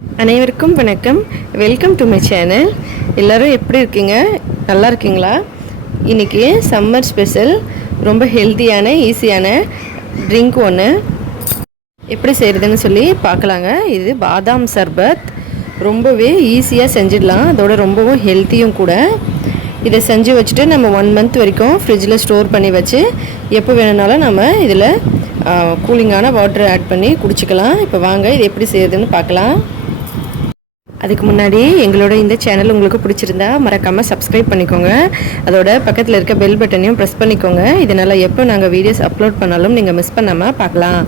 அனைவருக்கும் வணக்கம். Welcome to my channel எல்லோரும் எப்படி இருக்கீங்க? நல்லா இருக்கீங்களா? இன்றைக்கி சம்மர் ஸ்பெஷல் ரொம்ப ஹெல்த்தியான ஈஸியான ட்ரிங்க் ஒன்று எப்படி செய்கிறதுன்னு சொல்லி பார்க்கலாங்க. இது பாதாம் சர்பத். ரொம்பவே ஈஸியாக செஞ்சிடலாம். அதோட ரொம்பவும் ஹெல்த்தியும் கூட. இதை செஞ்சு வச்சுட்டு நம்ம ஒன் மந்த் வரைக்கும் ஃப்ரிட்ஜில் ஸ்டோர் பண்ணி வச்சு எப்போ வேணும்னாலும் நம்ம இதில் கூலிங்கான வாட்டர் ஆட் பண்ணி குடிச்சிக்கலாம். இப்போ வாங்க இது எப்படி செய்கிறதுன்னு பார்க்கலாம். அதுக்கு முன்னாடி எங்களோட இந்த சேனல் உங்களுக்கு பிடிச்சிருந்தா மறக்காமல் சப்ஸ்கிரைப் பண்ணிக்கோங்க. அதோட பக்கத்தில் இருக்க பெல் பட்டனையும் ப்ரெஸ் பண்ணிக்கோங்க. இதனால் எப்போ நாங்கள் வீடியோஸ் அப்லோட் பண்ணாலும் நீங்கள் மிஸ் பண்ணாமல் பார்க்கலாம்.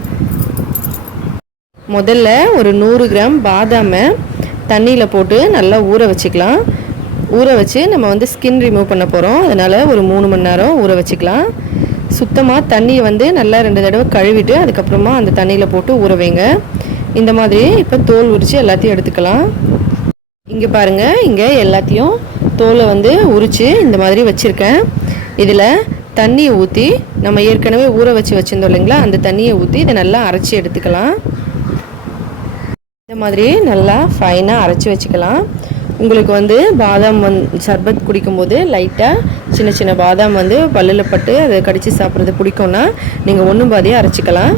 முதல்ல ஒரு நூறு கிராம் பாதாமை தண்ணியில் போட்டு நல்லா ஊற வச்சுக்கலாம். ஊற வச்சு நம்ம வந்து ஸ்கின் ரிமூவ் பண்ண போகிறோம் அதனால் ஒரு மூணு மணி நேரம் ஊற வச்சுக்கலாம். சுத்தமாக தண்ணியை வந்து நல்லா ரெண்டு தடவை கழுவிட்டு அதுக்கப்புறமா அந்த தண்ணியில் போட்டு ஊற வைங்க. இந்த மாதிரி இப்போ தோல் உரித்து எல்லாத்தையும் எடுத்துக்கலாம். இங்கே பாருங்கள் இங்கே எல்லாத்தையும் தோலை வந்து உரித்து இந்த மாதிரி வச்சுருக்கேன். இதில் தண்ணியை ஊற்றி நம்ம ஏற்கனவே ஊற வச்சு வச்சுருந்தோம் இல்லைங்களா? அந்த தண்ணியை ஊற்றி இதை நல்லா அரைச்சி எடுத்துக்கலாம். இந்த மாதிரி நல்லா ஃபைனாக அரைச்சி வச்சுக்கலாம். உங்களுக்கு வந்து பாதாம் வந் சர்பத் குடிக்கும்போது லைட்டாக சின்ன சின்ன பாதாம் வந்து பல்லில் பட்டு அதை கடித்து சாப்பிட்றது பிடிக்கும்னா நீங்கள் ஒன்றும் பாதியாக அரைச்சிக்கலாம்.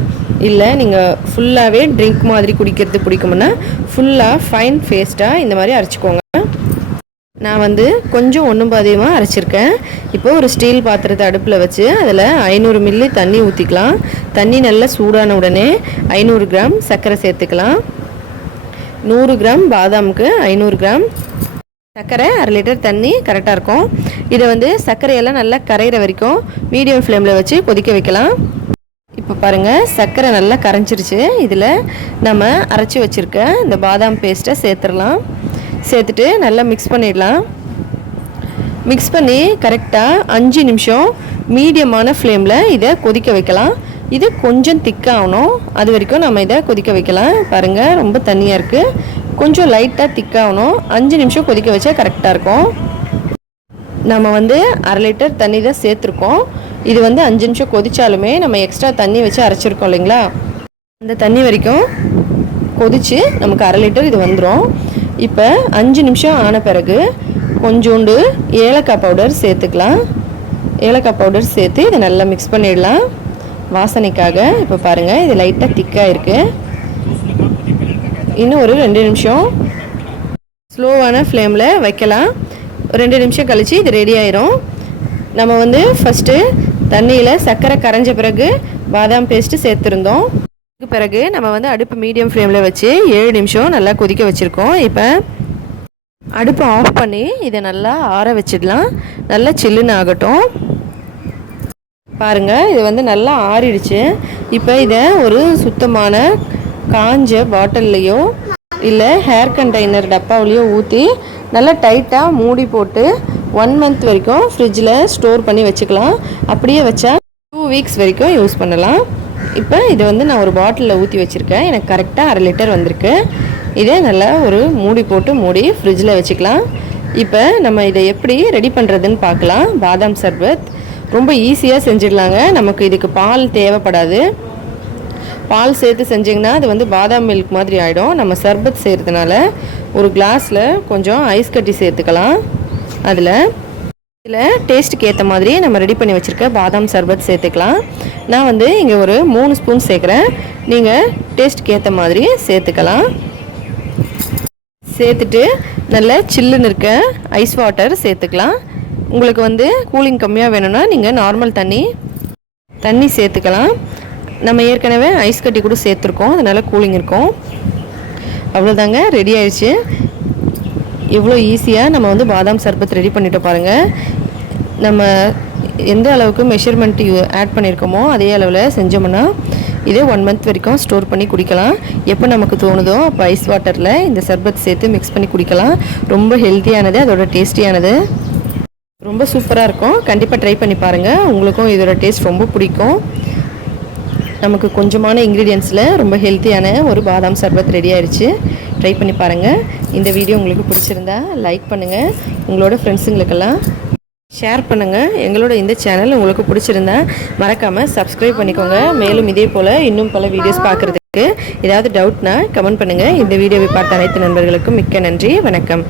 இல்லை நீங்கள் ஃபுல்லாகவே ட்ரிங்க் மாதிரி குடிக்கிறது பிடிக்கும்னா ஃபுல்லாக ஃபைன் ஃபேஸ்ட்டாக இந்த மாதிரி அரைச்சிக்கோங்க. நான் வந்து கொஞ்சம் ஒன்றும் பாதியமாக அரைச்சிருக்கேன். இப்போ ஒரு ஸ்டீல் பாத்திரத்தை அடுப்பில் வச்சு அதில் ஐநூறு மில்லி தண்ணி ஊற்றிக்கலாம் தண்ணி நல்லா சூடான உடனே ஐநூறு கிராம் சர்க்கரை சேர்த்துக்கலாம். நூறு கிராம் பாதாமுக்கு ஐநூறு கிராம் சர்க்கரை அரை லிட்டர் தண்ணி கரெக்டாக இருக்கும். இதை வந்து சர்க்கரையெல்லாம் நல்லா கரையிற வரைக்கும் மீடியம் ஃப்ளேமில் வச்சு கொதிக்க வைக்கலாம். இப்போ பாருங்கள் சர்க்கரை நல்லா கரைஞ்சிருச்சு. இதில் நம்ம அரைச்சி வச்சுருக்க இந்த பாதாம் பேஸ்ட்டை சேர்த்துடலாம். சேர்த்துட்டு நல்லா மிக்ஸ் பண்ணிடலாம். மிக்ஸ் பண்ணி கரெக்டாக அஞ்சு நிமிஷம் மீடியமான ஃப்ளேமில் இதை கொதிக்க வைக்கலாம். இது கொஞ்சம் திக்காகணும் அது வரைக்கும் நம்ம இதை கொதிக்க வைக்கலாம். பாருங்கள் ரொம்ப தண்ணியாக இருக்குது கொஞ்சம் லைட்டாக திக்காகணும் அஞ்சு நிமிஷம் கொதிக்க வச்சா கரெக்டாக இருக்கும். நம்ம வந்து அரை லிட்டர் தண்ணி தான் சேர்த்துருக்கோம். இது வந்து அஞ்சு நிமிஷம் கொதிச்சாலுமே நம்ம எக்ஸ்ட்ரா தண்ணி வச்சு அரைச்சிருக்கோம் இல்லைங்களா? அந்த தண்ணி வரைக்கும் கொதித்து நமக்கு அரை லிட்டர் இது வந்துடும் இப்போ அஞ்சு நிமிஷம் ஆன பிறகு கொஞ்சோண்டு ஏலக்காய் பவுடர் சேர்த்துக்கலாம். ஏலக்காய் பவுடர் சேர்த்து இதை நல்லா மிக்ஸ் பண்ணிடலாம். வாசனைக்காக இப்போ பாருங்கள் இது லைட்டாக திக்காக இருக்குது இன்னும் ஒரு ரெண்டு நிமிஷம். ஸ்லோவான ஃப்ளேமில் வைக்கலாம். ரெண்டு நிமிஷம் கழித்து இது ரெடி ஆயிரும். நம்ம வந்து ஃபஸ்ட்டு தண்ணியில் சர்க்கரை கரைஞ்ச பிறகு பாதாம் பேஸ்ட்டு சேர்த்துருந்தோம். அதுக்கு பிறகு நம்ம வந்து அடுப்பு மீடியம் ஃப்ளேமில் வச்சு ஏழு நிமிஷம் நல்லா கொதிக்க வச்சுருக்கோம். இப்போ அடுப்பை ஆஃப் பண்ணி இதை நல்லா ஆற வச்சிடலாம். நல்லா சில்லுன்னு ஆகட்டும். பாருங்கள் இது வந்து நல்லா ஆறிடுச்சு. இப்போ இதை ஒரு சுத்தமான காஞ்ச பாட்டில்லையோ இல்லை ஹேர் கண்டெய்னர் டப்பாவிலையோ ஊற்றி நல்லா டைட்டாக மூடி போட்டு ஒன் மந்த் வரைக்கும் ஃப்ரிட்ஜில் ஸ்டோர் பண்ணி வச்சுக்கலாம். அப்படியே வச்சா டூ வீக்ஸ் வரைக்கும் யூஸ் பண்ணலாம். இப்போ இதை வந்து நான் ஒரு பாட்டிலில் ஊற்றி வச்சுருக்கேன். எனக்கு கரெக்டாக அரை லிட்டர் வந்திருக்கு. இதே நல்லா ஒரு மூடி போட்டு மூடி ஃப்ரிட்ஜில் வச்சுக்கலாம். இப்போ நம்ம இதை எப்படி ரெடி பண்ணுறதுன்னு பார்க்கலாம். பாதாம் சர்பத் ரொம்ப ஈஸியாக செஞ்சிடலாங்க. நமக்கு இதுக்கு பால் தேவைப்படாது. பால் சேர்த்து செஞ்சிங்கன்னா அது வந்து பாதாம் மில்க் மாதிரி ஆகிடும் நம்ம சர்பத் செய்கிறதுனால ஒரு கிளாஸில் கொஞ்சம் ஐஸ் கட்டி சேர்த்துக்கலாம். அதில் இதில் டேஸ்ட்டுக்கு ஏற்ற மாதிரி நம்ம ரெடி பண்ணி வச்சுருக்க பாதாம் சர்பத் சேர்த்துக்கலாம். நான் வந்து இங்கே ஒரு மூணு ஸ்பூன் சேர்க்குறேன். நீங்கள் டேஸ்ட்டுக்கு ஏற்ற மாதிரி சேர்த்துக்கலாம். சேர்த்துட்டு நல்ல சில்லுன்னு இருக்க ஐஸ் வாட்டர் சேர்த்துக்கலாம். உங்களுக்கு வந்து கூலிங் கம்மியாக வேணும்னா நீங்கள் நார்மல் தண்ணி தண்ணி சேர்த்துக்கலாம். நம்ம ஏற்கனவே ஐஸ் கட்டி கூட சேர்த்துருக்கோம். அதனால் கூலிங் இருக்கும். அவ்வளோதாங்க ரெடி ஆயிடுச்சு. எவ்வளோ ஈஸியாக நம்ம வந்து பாதாம் சர்பத் ரெடி பண்ணிட்டு பாருங்கள் நம்ம எந்த அளவுக்கு மெஷர்மெண்ட் ஆட் பண்ணியிருக்கோமோ அதே அளவில் செஞ்சோம்னா இதே ஒன் மந்த் வரைக்கும் ஸ்டோர் பண்ணி குடிக்கலாம். எப்போ நமக்கு தோணுதோ அப்போ ஐஸ் வாட்டரில் இந்த சர்பத் சேர்த்து மிக்ஸ் பண்ணி குடிக்கலாம். ரொம்ப ஹெல்த்தியானது அதோட டேஸ்டியானது ரொம்ப சூப்பராக இருக்கும். கண்டிப்பாக ட்ரை பண்ணி பாருங்கள் உங்களுக்கும் இதோட டேஸ்ட் ரொம்ப பிடிக்கும். நமக்கு கொஞ்சமான இன்க்ரீடியன்ஸில் ரொம்ப ஹெல்த்தியான ஒரு பாதாம் சர்பத் ரெடி ஆயிடுச்சு ட்ரை பண்ணி பாருங்கள் இந்த வீடியோ உங்களுக்கு பிடிச்சிருந்தா லைக் பண்ணுங்கள் உங்களோட ஃப்ரெண்ட்ஸுங்களுக்கெல்லாம் ஷேர் பண்ணுங்கள் எங்களோட இந்த சேனல் உங்களுக்கு பிடிச்சிருந்தா மறக்காமல் சப்ஸ்கிரைப் பண்ணிக்கோங்க. மேலும் இதே போல் இன்னும் பல வீடியோஸ் பார்க்குறதுக்கு ஏதாவது டவுட்னா கமெண்ட் பண்ணுங்கள் இந்த வீடியோவை பார்த்த அனைத்து நண்பர்களுக்கும் மிக்க நன்றி. வணக்கம்.